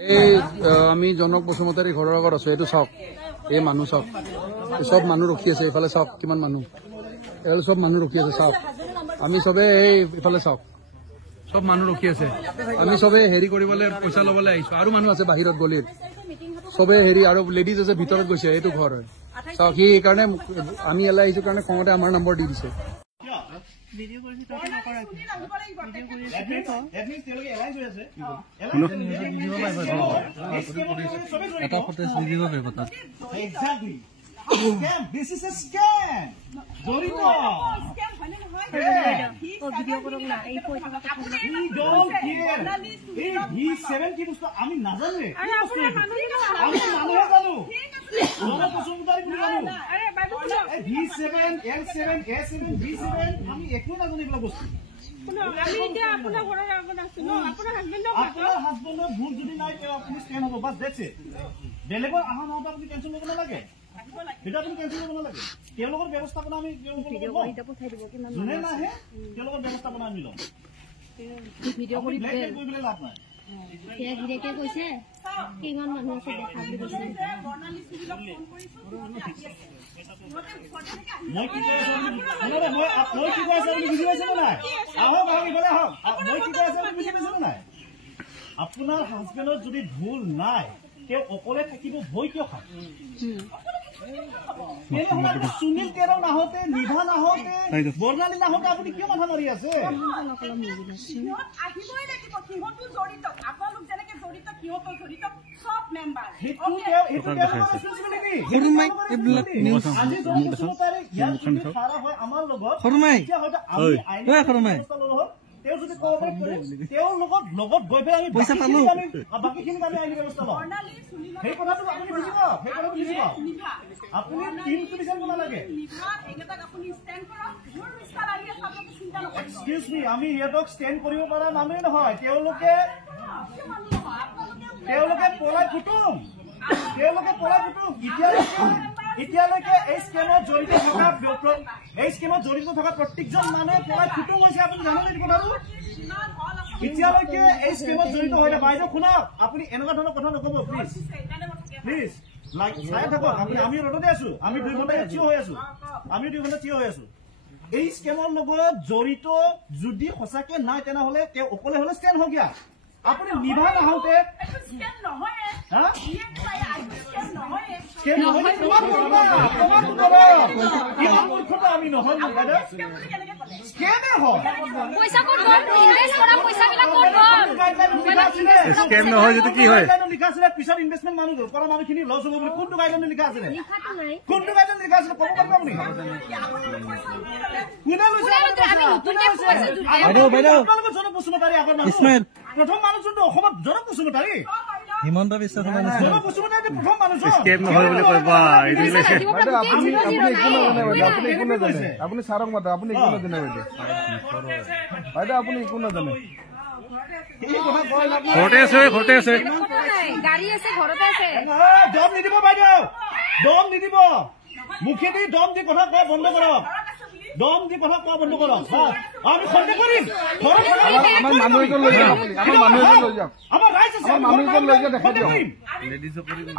এই আমি জনক বসুমতাৰী ঘৰৰ আগত আছো। এইটো চাওক, এই মানুহ চাওক, চব মানুহ ৰখি আছে। এইফালে চাওক কিমান মানুহ, এইফালে চব মানুহ ৰখি আছে। চাওক আমি চবে এই ইফালে চাওক, চব মানুহ ৰখি আছে। আমি চবে হেৰি কৰিবলৈ পইচা ল'বলৈ আহিছো। আৰু মানুহ আছে বাহিৰত গলিত, চবে হেৰি আৰু লেডিজ আছে ভিতৰত গৈছে। এইটো ঘৰ হয় চাওক। সি সেইকাৰণে আমি এলাই আহিছো কাৰণে খঙতে আমাৰ নম্বৰ দি দিছে। This is a scam. Dorito. Video করুন না এই পয়সা আপনি don't care. এই 7 কি বুঝতো আমি না জানলে আমি মানুষ জানো ওরা পছন্দদারি করে জানো আরে বাবু এই V7 L7 A7 V7 আমি একটু না জানি এগুলো বস্তু আমি এটা আপনার ঘরের আগত আছে না আপনার হাজবেন্ডের ভুল যদি নাই আপনি স্ক্যান হবে বাস দেখছে বেলেগৰ আহা নহব আপনি টেনশন ল'ব নালাগে এটা আপনি টেনশন ল'ব নালাগে তেওঁলোকৰ ব্যৱস্থাপনা আমি যোনে নাহে তেওঁলোকৰ ব্যৱস্থাপনা আমি লম ভিডিঅ' কৰি কৰিবলৈ লাভ নাই কে গিৰেকে কৈছে কিমান মানুহ আছে দেখাবলৈ কৈছে মই কি কৈ আছো মই কি কৈ আছো আপুনি বুজি পাইছে নে নাই আহক ইফালে আহক মই কি কৈ আছো আপুনি বুজি পাইছে নে নাই আপোনাৰ হাজবেণ্ডৰ যদি ভুল নাই তেওঁ অকলে থাকিব ভয় কিয় খায় সুনীল কেৰাও নাহতে নিভা নাহতে বৰ্ণালী নাহতে আপুনি কিয় মাথা মাৰি আছে আহিবই লাগিব সিহঁতো জড়িত আপোনালোক যেনেকে জড়িত সিহঁতো জড়িত সব মেম্বাৰ আমাৰ লগত তেওঁ যদি তেওঁৰ লগত গৈ পেলাই আমি পইচা পালো বাকীখিনি আমি আইনী ব্যৱস্থা লওঁ সেই কথাটো আপুনি বুজিব সেই কথাটো বুজিব আপুনি টিমটো বিচাৰিব নালাগে এক্সকিউজ মি আমি সিহঁতক ষ্টেণ্ড কৰিব পৰা মানুহে নহয় তেওঁলোকে পলাই ফুটুম এতিয়ালৈকে এই স্কেমত জড়িত থকা প্ৰত্যেকজন মানুহে পলাই ফুটুম হৈছে আপুনি জানেনে এই কথাটো এতিয়ালৈকে এই স্কেমত জড়িত হৈ বাইদেউ শুনক আপুনি এনেকুৱা ধৰণৰ কথা নকব প্লিজ লাইক চাই থাকক আপুনি আমি ৰ'দতে আছো আমি 2 ঘণ্টা থিয় হৈ আছো এই স্কেমৰ লগত জড়িত যদি সঁচাকে নাই তেনেহ'লে তেওঁ অকলে হ'লে ষ্টেণ্ড হওক দিয়া আপুনি নিভা নাহওঁতে আমি নহয় পিছত ইনভেষ্টমেণ্ট মানুহ কৰা মানুহখিনি লছ হ'ব বুলি কোনটো গাইডলাইন লিখা আছিলে ক'ব পাৰিব আপুনি জনক বসুমতাৰী আগৰ মানুহ প্ৰথম মানুহ যোনটো অসমত জনক বসুমতাৰী হিমন্ত বিশ্ব শৰ্মা জনক বসুমতাৰী প্ৰথম মানুহ আপুনি ছাৰক মাতে আপুনি একো নাজানে বাইদেউ আপুনি একো নাজানে দম নিদিব বাইদেউ দম নিদিব মুখেদি দম দি কথা কোৱা বন্ধ কৰক দম দি কথা কোৱা বন্ধ কৰক আমি সন্দেহ কৰিম আমাৰ মানুহ এজন লৈ যাওক আমাৰ ৰাইজ আছে মানুহ এজন লৈ যাওক দেখাই দিয়ক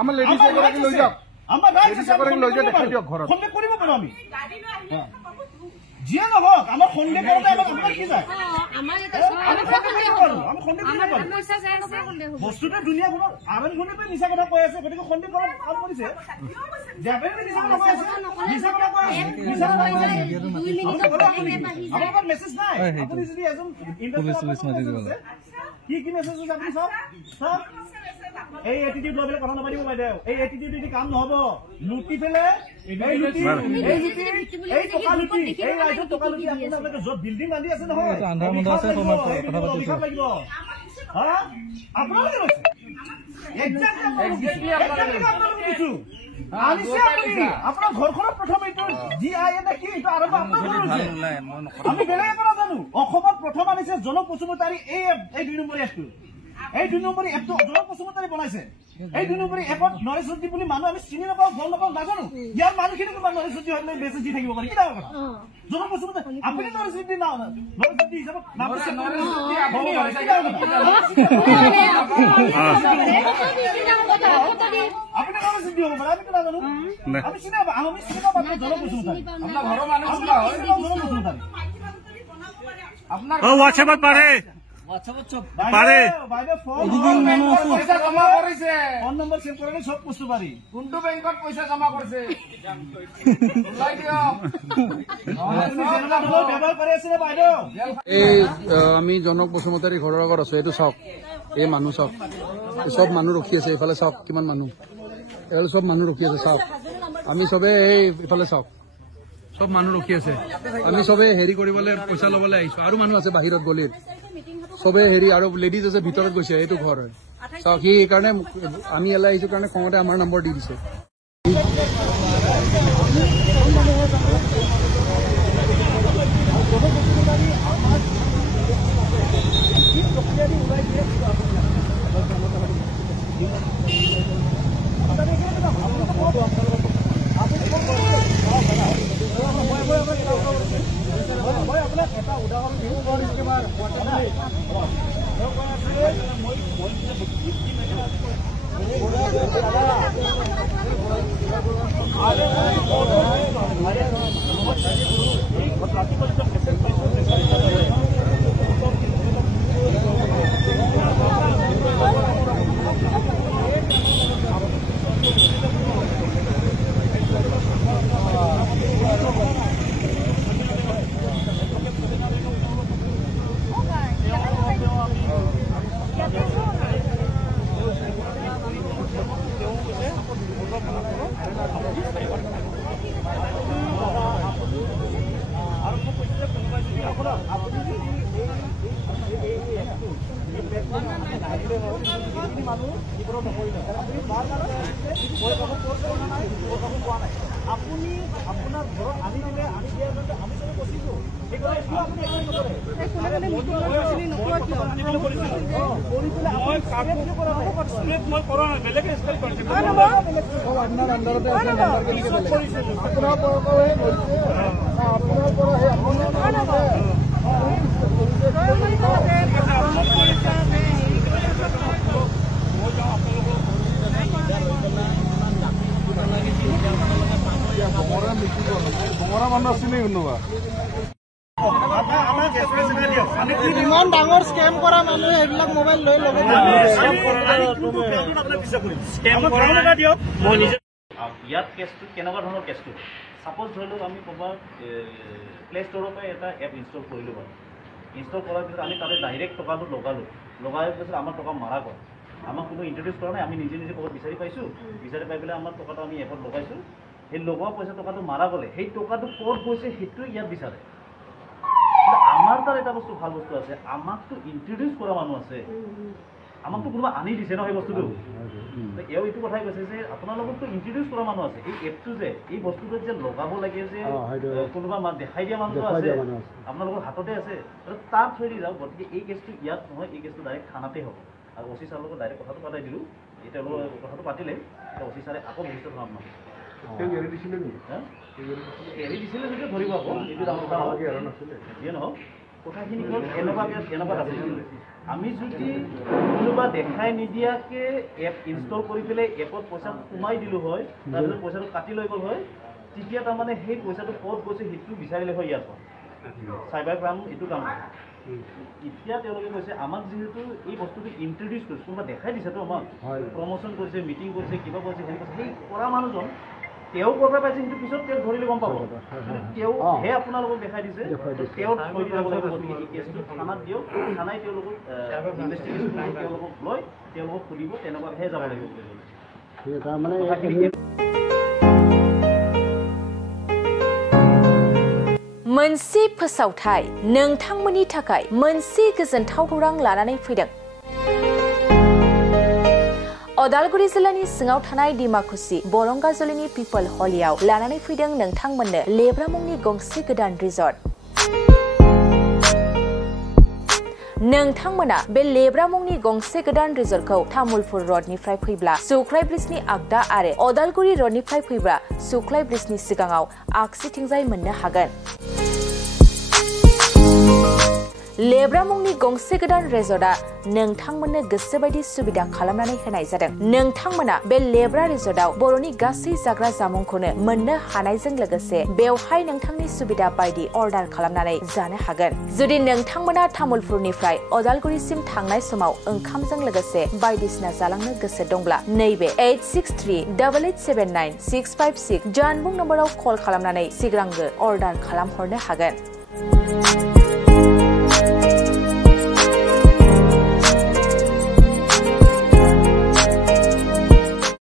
আমাৰ লেডিজ এগৰাকী লৈ যাওক আমাৰ ৰাইজ আছে লৈ যাওক দেখাই দিয়ক ঘৰত সন্দেহ কৰিব পাৰো আমি যিয়ে নহওক আমাৰ সন্দেহ কৰোঁতে আপোনাৰ কি যায় বস্তুটো দুনিয়াখনৰ আৰম্ভণিৰ পৰা মিছা কথা কৈ আছে গতিকে সন্দেহ কৰাৰ কাম কৰিছে আপোনাৰ মেছেজ নাই আপুনি যদি এজন কি মেছেজ আছে আপুনি চাওক এই এটিটিউড লৈ পেলাই কথা নাপাতিব বাইদেউ এই এটিটিউড যদি কাম নহব লুটি পেলাই এই ৰাইজত টকা লুটি আপোনালোকে য'ত বিল্ডিং বান্ধি আছে নহয় লাগিব আপোনালোকে আপোনাৰ ঘৰখনত প্ৰথম এইটো জি আই এ কি এইটো আৰম্ভ আমি বেলেগ একো নাজানো অসমত প্ৰথম আনিছে জনক বসুমতাৰী এই 2 নম্বৰ এপটো এই 2 নম্বৰী এপটো জনক বসুমতাৰী বনাইছে এই 2 নম্বৰী এপত নৰেশ জ্যোতি বুলি মানুহ আমি চিনি নাপাওঁ গম নাপাওঁ নাজানো ইয়াৰ মানুহখিনি তোমাৰ নৰেশ জ্যোতি হয় মেছেজ দি থাকিব পাৰি কি ডাঙৰ কথা জনক বসুমতাৰী আপুনি নৰেশ জ্যোতি না নৰেশ জ্যোতি হিচাপত নাম আছে নৰেশ জ্যোতি আপুনি হৈছে আপুনি নৰেশ জ্যোতি হ'ব পাৰে আমি নাজানো আমি চিনি নাপাওঁ আমি চিনি নাপাওঁ জনক বসুমতাৰী আপোনাৰ ঘৰৰ মানুহ হয় জনক বসুমতাৰী আপনার হোয়াটসঅ্যাপত পারে পারে পয়সা জমা করেছে ফোন নম্বর সেভ করে সব বস্তু পারি কোনটো ব্যাংকত পয়সা জমা করছে ব্যবহার করে আছে বাইদেউ এই আমি জনক বসুমতাৰী ঘৰৰ আগত আছো এইটো চাওক এই মানুহ চাওক সব মানুহ ৰখি আছে এইফালে চাওক কিমান মানুহ এফালে সব মানুহ ৰখি আছে চাওক আমি সবে এই ইফালে চাওক সব মানুহ ৰখি আছে আমি সবে হেৰি কৰিবলৈ পইচা ল'বলৈ আহিছো আৰু মানুহ আছে বাহিৰত গলিত সবে হেৰি আৰু লেডিজ আছে ভিতৰত গৈছে এইটো ঘৰ হয় চাওক সি সেইকাৰণে আমি এলাই আহিছো কাৰণে খঙতে আমাৰ নম্বৰ দি দিছে আপুনি আপোনাৰ ঘৰত আনি দিলে আমি দিয়াৰ কাৰণে আমি চবে কৈছো ইমান ডাঙৰ স্কেম কৰা মানুহে এইবিলাক মোবাইল লৈ ল'ব ইয়াত কেছটো কেনেকুৱা ধৰণৰ কেছটো সাপোজ ধৰি লওক আমি ক'ৰবাত প্লে ষ্ট'ৰৰ পৰা এটা এপ ইনষ্টল কৰিলোঁ বাৰু ইনষ্টল কৰাৰ পিছত আমি তাতে ডাইৰেক্ট টকাটো লগাই পিছত আমাৰ টকা মাৰা গ'ল আমাক কোনো ইণ্ট্ৰডিউচ কৰা নাই আমি নিজে ক'ৰবাত বিচাৰি পাইছোঁ বিচাৰি পাই পেলাই আমাৰ টকাটো আমি এপত লগাইছোঁ সেই লগোৱা পইচা টকাটো মাৰা গ'লে সেই টকাটো ক'ত গৈছে সেইটোৱে ইয়াত বিচাৰে আমাৰ তাৰ এটা বস্তু ভাল বস্তু আছে আমাকতো ইণ্ট্ৰডিউচ কৰা মানুহ আছে আমাকতো কোনোবা আনি দিছে ন সেই বস্তুটো এওঁ এইটো কথাই কৈছে যে আপোনালোকতো ইণ্ট্ৰডিউচ কৰা মানুহ আছে এই এপটো যে এই বস্তুটো যে লগাব লাগে যে কোনোবা দেখাই দিয়া মানুহটো আছে আপোনালোকৰ হাততে আছে তাৰ থৈ যাওক গতিকে এই কেছটো ইয়াত নহয় এই কেছটো ডাইৰেক্ট থানাতে হ'ব আৰু অচি ছাৰৰ লগত ডাইৰেক্ট কথাটো পাতাই দিলোঁ এতিয়া কথাটো পাতিলে এতিয়া অচি ছাৰে আকৌ ভৱিষ্যত ভাৱ নহয় এৰি দিছিলে যদিও ধৰিব আকৌ এইটো ডাঙৰ কথা যিয়ে নহওক কথাখিনি হ'ল এনেকুৱাত আছে আমি যদি কোনোবা দেখাই নিদিয়াকৈ এপ ইনষ্টল কৰি পেলাই এপত পইচা সোমাই দিলোঁ হয় তাৰপিছত পইচাটো কাটি লৈ গ'ল হয় তেতিয়া তাৰমানে সেই পইচাটো ক'ত গৈছে সেইটো বিচাৰিলে হয় ইয়াত চাইবাৰ ক্ৰাইম এইটো কাম এতিয়া তেওঁলোকে কৈছে আমাক যিহেতু এই বস্তুটো ইণ্ট্ৰডিউচ কৰিছে কোনোবা দেখাই দিছেতো আমাক প্ৰমোশ্যন কৰিছে মিটিং কৰিছে কিবা কৰিছে সেনেকৈ সেই কৰা মানুহজন তেওঁ ক'ৰবাত পাইছে কিন্তু পিছত তেওঁক ধৰিলে গম পাব তেওঁহে আপোনালোকক দেখাই দিছে তেওঁ থৈ দি যাব লাগিব গতিকে এই কেছটো থানাত দিয়ক থানাই তেওঁলোকক ইনভেষ্টিগেশ্যন কৰি তেওঁলোকক লৈ তেওঁলোকক সুধিব তেনেকুৱাহে যাব লাগিব मोनसे फोसावथाय नोंथांमोननि थाखाय मोनसे गोजोनथाव खौरां लानानै फैदों अदालगुरि जिल्लानि सिङाव थानाय डिमाकुसि बरंगाजुलिनि पिपल हलियाव लानानै फैदों नोंथांमोननो लेब्रा मुंनि गंसे गोदान रिजर्ट नोंथांमोना बे लेब्रा मुंनि गंसे गोदान रिजर्टखौ तामुलपुर रडनिफ्राय फैब्ला सुख्लाय ब्रिजनि आगदा आरो अदालगुरि रडनिफ्राय फैब्ला सुख्लाय ब्रिजनि सिगाङाव आगसिथिंजाय मोननो हागोन। लेब्रा मुंनि गंसे गोदान रिजर्टआ नोंथांमोननो गोसोबायदि सुबिदा खालामनानै होनाय जादों। नोंथांमोना बे लेब्रा रिजर्टआव बर'नि गासै जाग्रा जामुंखौनो मोननो हानायजों लोगोसे बेवहाय नोंथांनि सुबिदा बायदि अर्डार खालामनानै जानो हागोन। जुदि नोंथांमोना तामुलपुरनिफ्राय अदालगुरिसिम थांनाय समाव ओंखामजों लोगोसे बायदिसिना जालांनो गोसो दंब्ला नैबे 8638879656 जानबुं नम्बराव कल खालामनानै सिगांग्रो अर्डार खालामहरनो हागोन।